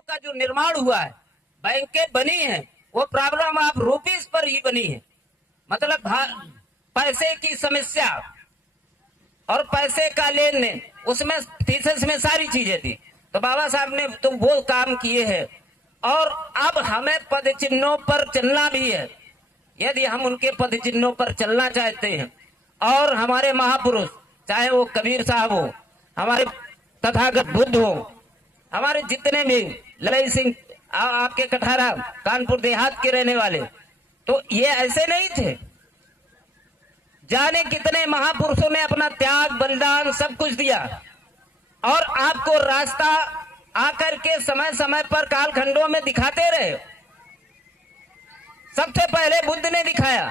का जो निर्माण हुआ है, बैंकें बनी हैं, वो प्रॉब्लम ऑफ रूपीज पर ही बनी है। मतलब पैसे की समस्या और पैसे का लेन देन, उसमें थीसिस में सारी चीजें थी। तो बाबा साहब ने तो वो काम किए हैं। और अब हमें पद चिन्हों पर चलना भी है। यदि हम उनके पद चिन्हों पर चलना चाहते हैं, और हमारे महापुरुष, चाहे वो कबीर साहब हो, हमारे तथागत बुद्ध हो, हमारे जितने भी ललई सिंह आपके कठारा कानपुर देहात के रहने वाले, तो ये ऐसे नहीं थे। जाने कितने महापुरुषों ने अपना त्याग बलिदान सब कुछ दिया, और आपको रास्ता आकर के समय समय पर कालखंडों में दिखाते रहे। सबसे पहले बुद्ध ने दिखाया,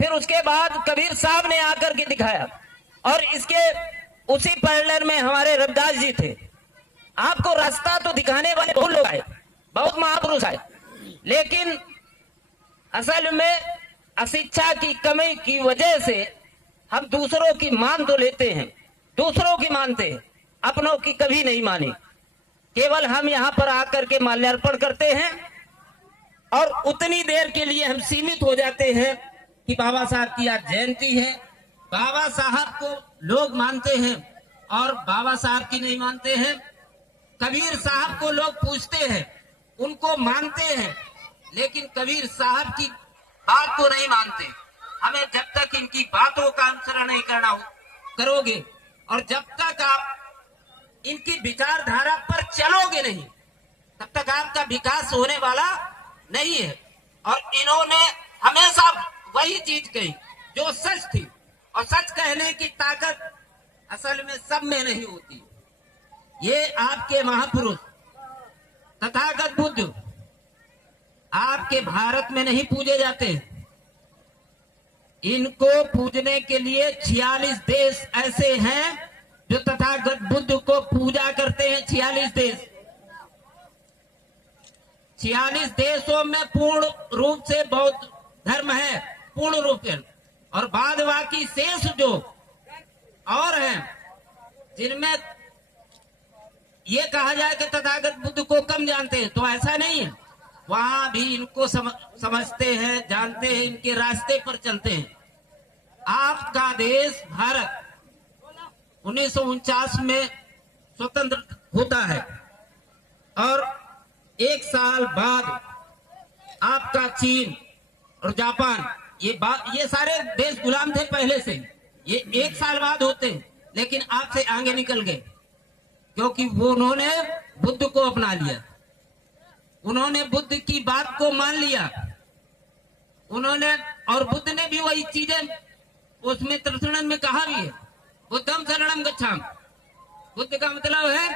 फिर उसके बाद कबीर साहब ने आकर के दिखाया, और इसके उसी पैरेलल में हमारे रविदास जी थे। आपको रास्ता तो दिखाने वाले बहुत लोग आए, बहुत महापुरुष आए, लेकिन असल में अशिक्षा की कमी की वजह से हम दूसरों की मान तो लेते हैं, दूसरों की मानते हैं, अपनों की कभी नहीं मानी। केवल हम यहाँ पर आकर के माल्यार्पण करते हैं, और उतनी देर के लिए हम सीमित हो जाते हैं कि बाबा साहब की आज जयंती है। बाबा साहब को लोग मानते हैं और बाबा साहब की नहीं मानते हैं। कबीर साहब को लोग पूछते हैं, उनको मानते हैं, लेकिन कबीर साहब की बात को नहीं मानते। हमें जब तक इनकी बातों का अनुसरण नहीं करोगे, और जब तक आप इनकी विचारधारा पर चलोगे नहीं, तब तक आपका विकास होने वाला नहीं है। और इन्होंने हमेशा वही चीज कही जो सच थी, और सच कहने की ताकत असल में सब में नहीं होती। ये आपके महापुरुष तथागत बुद्ध आपके भारत में नहीं पूजे जाते। इनको पूजने के लिए 46 देश ऐसे हैं जो तथागत बुद्ध को पूजा करते हैं। 46 देश, 46 देशों में पूर्ण रूप से बौद्ध धर्म है, पूर्ण रूप से, और बाद बाकी शेष जो और हैं, जिनमें ये कहा जाए कि तथागत बुद्ध को कम जानते हैं, तो ऐसा नहीं है। वहां भी इनको समझते हैं, जानते हैं, इनके रास्ते पर चलते हैं। आपका देश भारत 1949 में स्वतंत्र होता है, और एक साल बाद आपका चीन और जापान, ये सारे देश गुलाम थे पहले से। ये एक साल बाद होते हैं, लेकिन आपसे आगे निकल गए, क्योंकि वो उन्होंने बुद्ध को अपना लिया, उन्होंने बुद्ध की बात को मान लिया, उन्होंने, और बुद्ध ने भी वही चीजें उसमें त्रिशरण में कहा भी है, बुद्धम शरणम गच्छामि। बुद्ध का मतलब है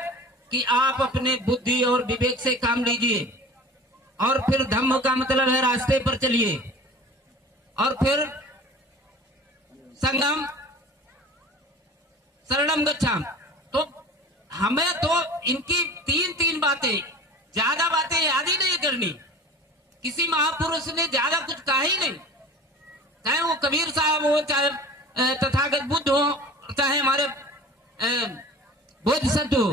कि आप अपने बुद्धि और विवेक से काम लीजिए, और फिर धम्म का मतलब है रास्ते पर चलिए, और फिर संगम शरणम गच्छामि। तो हमें तो इनकी तीन बातें, ज्यादा बातें याद ही नहीं करनी। किसी महापुरुष ने ज्यादा कुछ कहा ही नहीं, चाहे वो कबीर साहब हो, चाहे तथागत बुद्ध हो, चाहे हमारे बोधिसत्व हो,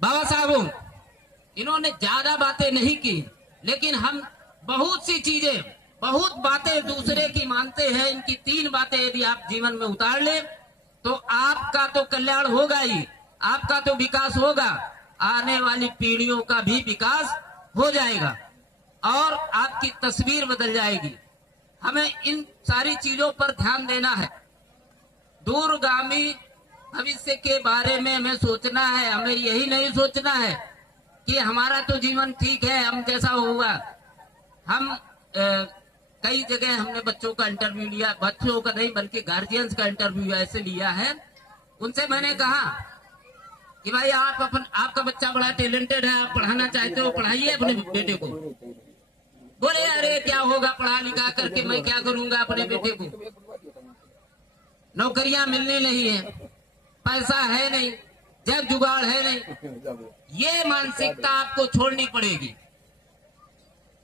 बाबा साहब हो, इन्होंने ज्यादा बातें नहीं की। लेकिन हम बहुत सी चीजें, बहुत बातें दूसरे की मानते हैं। इनकी 3 बातें यदि आप जीवन में उतार ले, तो आपका तो कल्याण होगा ही, आपका तो विकास होगा, आने वाली पीढ़ियों का भी विकास हो जाएगा, और आपकी तस्वीर बदल जाएगी। हमें इन सारी चीजों पर ध्यान देना है। दूरगामी भविष्य के बारे में हमें सोचना है। हमें यही नहीं सोचना है कि हमारा तो जीवन ठीक है, हम जैसा होगा। हम कई जगह हमने बच्चों का इंटरव्यू लिया, बच्चों का नहीं बल्कि गार्जियंस का इंटरव्यू ऐसे लिया है। उनसे मैंने कहा कि भाई आपका बच्चा बड़ा टैलेंटेड है, आप पढ़ाना चाहते हो, पढ़ाइए अपने बेटे को। बोले अरे क्या होगा पढ़ा लिखा करके, मैं क्या करूंगा अपने बेटे को, नौकरियां मिलने नहीं है, पैसा है नहीं, जग जुगाड़ है नहीं। ये मानसिकता आपको छोड़नी पड़ेगी।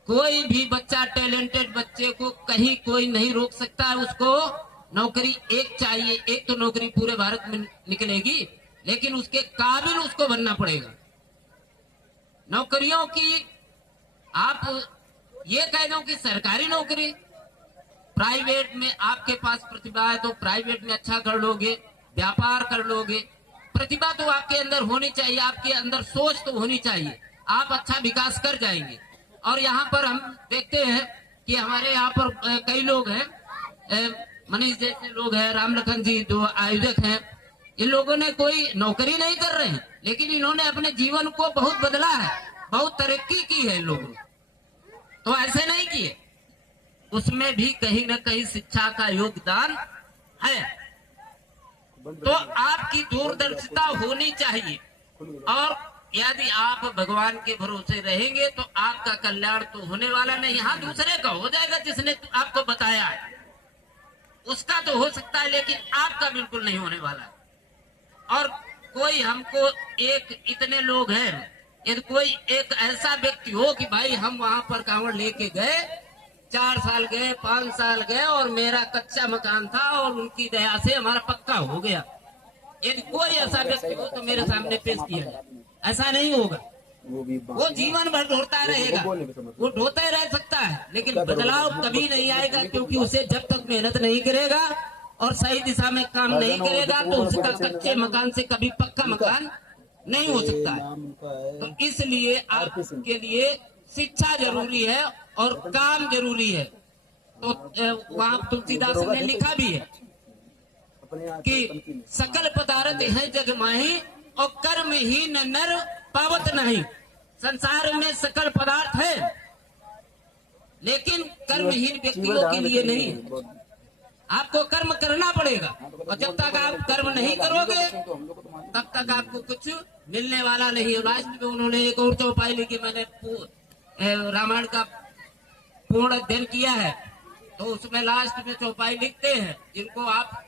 कोई भी बच्चा, टैलेंटेड बच्चे को कहीं कोई नहीं रोक सकता है। उसको नौकरी एक चाहिए, एक तो नौकरी पूरे भारत में निकलेगी, लेकिन उसके काबिल उसको बनना पड़ेगा। नौकरियों की आप ये कह दो कि सरकारी नौकरी, प्राइवेट में आपके पास प्रतिभा है तो प्राइवेट में अच्छा कर लोगे, व्यापार कर लोगे। प्रतिभा तो आपके अंदर होनी चाहिए, आपके अंदर सोच तो होनी चाहिए, आप अच्छा विकास कर जाएंगे। और यहाँ पर हम देखते हैं कि हमारे यहाँ पर कई लोग हैं, मनीष जैसे लोग हैं, राम लखन जी जो आयोजक हैं, इन लोगों ने कोई नौकरी नहीं कर रहे हैं, लेकिन इन्होंने अपने जीवन को बहुत बदला है, बहुत तरक्की की है इन लोगों ने। तो ऐसे नहीं किए, उसमें भी कहीं ना कहीं शिक्षा का योगदान है। तो आपकी दूरदर्शिता होनी चाहिए, और यदि आप भगवान के भरोसे रहेंगे तो आपका कल्याण तो होने वाला नहीं। हाँ, दूसरे का हो जाएगा, जिसने आपको बताया है उसका तो हो सकता है, लेकिन आपका बिल्कुल नहीं होने वाला है। और कोई हमको इतने लोग हैं, यदि कोई एक ऐसा व्यक्ति हो कि भाई हम वहां पर कांवड़ लेके गए, 4 साल गए, 5 साल गए और मेरा कच्चा मकान था और उनकी दया से हमारा पक्का हो गया, यदि कोई ऐसा व्यक्ति हो तो मेरे सामने पेश किया जाए। ऐसा नहीं होगा, वो जीवन भर ढोता रहेगा, वो ढोता ही रह सकता है, लेकिन बदलाव कभी नहीं आएगा, क्योंकि उसे जब तक मेहनत नहीं करेगा और सही दिशा में काम नहीं करेगा तो उसका कच्चे मकान से कभी पक्का मकान नहीं हो सकता है। तो इसलिए आपके लिए शिक्षा जरूरी है और काम जरूरी है। तो वहाँ तुलसीदास ने लिखा भी है कि सकल पदार्थ है जग माही और कर्म ही न नर पावत नहीं। संसार में सकल पदार्थ है, लेकिन कर्महीन व्यक्तियों के लिए नहीं है। आपको कर्म करना पड़ेगा, और जब तक आप कर्म नहीं करोगे तब तक आपको कुछ मिलने वाला नहीं है। लास्ट में उन्होंने एक और चौपाई लिखी, मैंने रामायण का पूर्ण अध्ययन किया है, तो उसमें लास्ट में चौपाई लिखते हैं, जिनको आप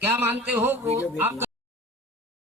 क्या मानते हो वो आप